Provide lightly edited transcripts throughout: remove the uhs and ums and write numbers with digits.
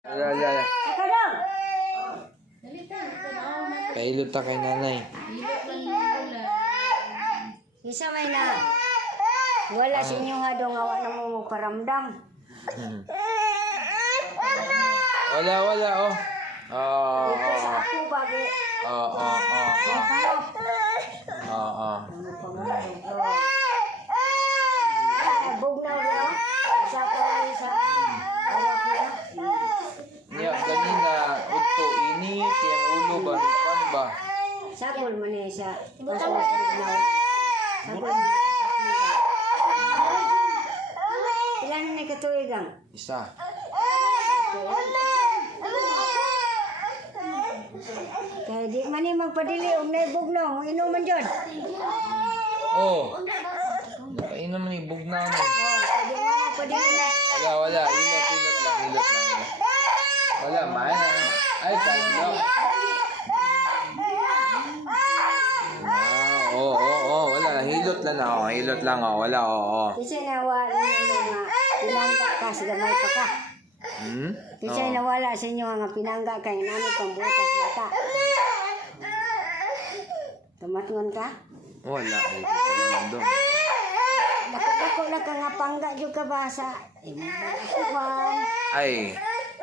Ala. Saka lang. Pailot ta kay nanay. Isa may na. Wala sa inyo nga daw nga wala mo paramdam. Wala, oh. Ito sa ako bagi. Bugnaw na. Isa ko isa. Awak na. Niya ganina uto ini tiyang ulo ba pan ba? Sagol man niya siya. Basta bugnaw. Sagol. Ilan na katuigang? Isa. Kaya di man ni magpadili og nay bugnaw, inuman jud. Oh. Kainom ni bugnaw ni. Di man magpadili. Wala. Hilot lang. Wala man. Ay, talo. Wala. Hilot lang. Wala. Kasi nawala nga pinangga ka sa gamay pa ka. Kasi nawala sa inyo nga pinangga ka inani kang butas bata. Tumatungan ka? Wala. Ay, pagmundo. Dako na ka nga pangga jud ka ba sa asuhan. Ay,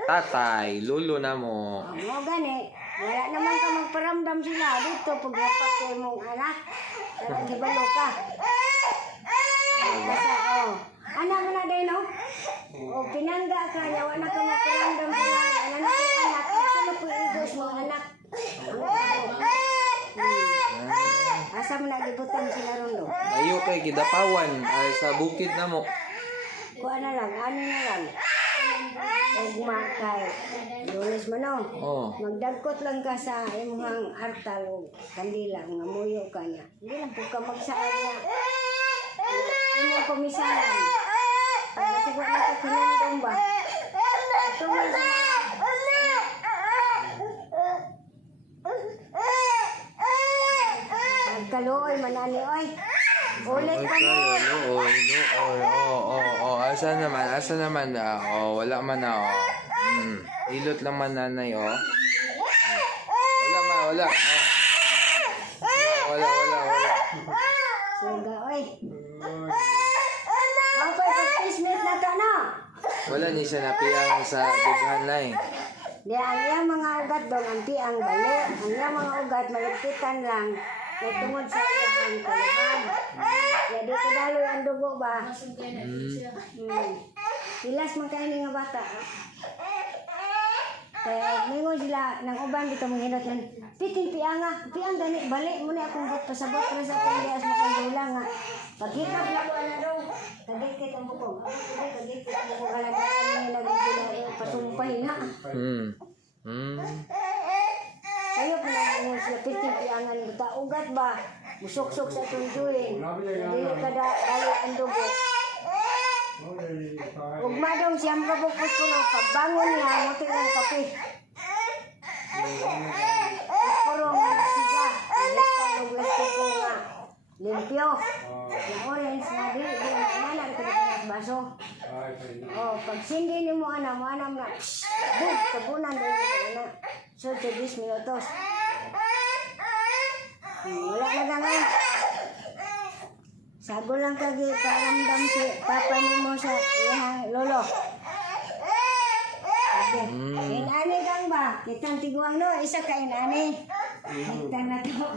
tatay, lolo na mo. Mo gani. Wala naman ka magparamdam sila dito pag dapat kay mong anak. Wala gibalo ka. Basta anak mo na din o pinangga ka niya wala ka magparamdam sila. Ano na kay anak? Ito na po igos mo anak. Asa mo na gibutan sila ron do? Ayo kay kidapawan sa bukid na mo. Kuha na lang, ano na lang. Ugma kay Lunes man magdagkot lang ka sa imong artal o kandila nga muyo ka niya. Hindi lang po ka magsaad niya. Imong komisaran. Kasi wala na ka kinandong ba? Ito man sa Kaluoy manani oy. Ulit pa mo. Asa naman wala man na Hilot lang man nanay Wala. Wala. Suga oy. Wapay pag-ismit na ka na. Wala ni siya napiyang sa dughan na eh. Di ang iyang mga ugat dong ang tiang bali. Ang iyang mga ugat malagpitan lang. Kaya tungod sa iyang kaluhan. Kaya di ka daloy ang dugo ba? Pilas man kayo nga bata. Kaya mingon sila ng uban dito mong hinot yan. Piting piang gani. Balik mo na akong pasabot para sa akong dias mo kang gula nga. Paghikap na ko na daw. Kagikit ang bukong. Kagikit ang bukong. Alagaan niya naging patumpahin na. Kayo pa naman sila piting piangan. Ugat ba? Busok-sok sa tunduin. Dili ka dali ang dugo. Ugma daw siyang kabukos ko no. Pagbangon niya, muti ng kape. Kurong na siga. Iliktan ng plastiko nga. Limpyo. Yung orange na dili. Nanan ko na baso. Pag sindi ni mo anam na. Bug, tabunan din mo anak. So, 10 minutos. Wala na gangan. Sago lang kagi paramdam si papa ni mo sa iyang lolo. Okay. Inani kang ba? Kitang tiguang no, isa ka inani. Kita na to.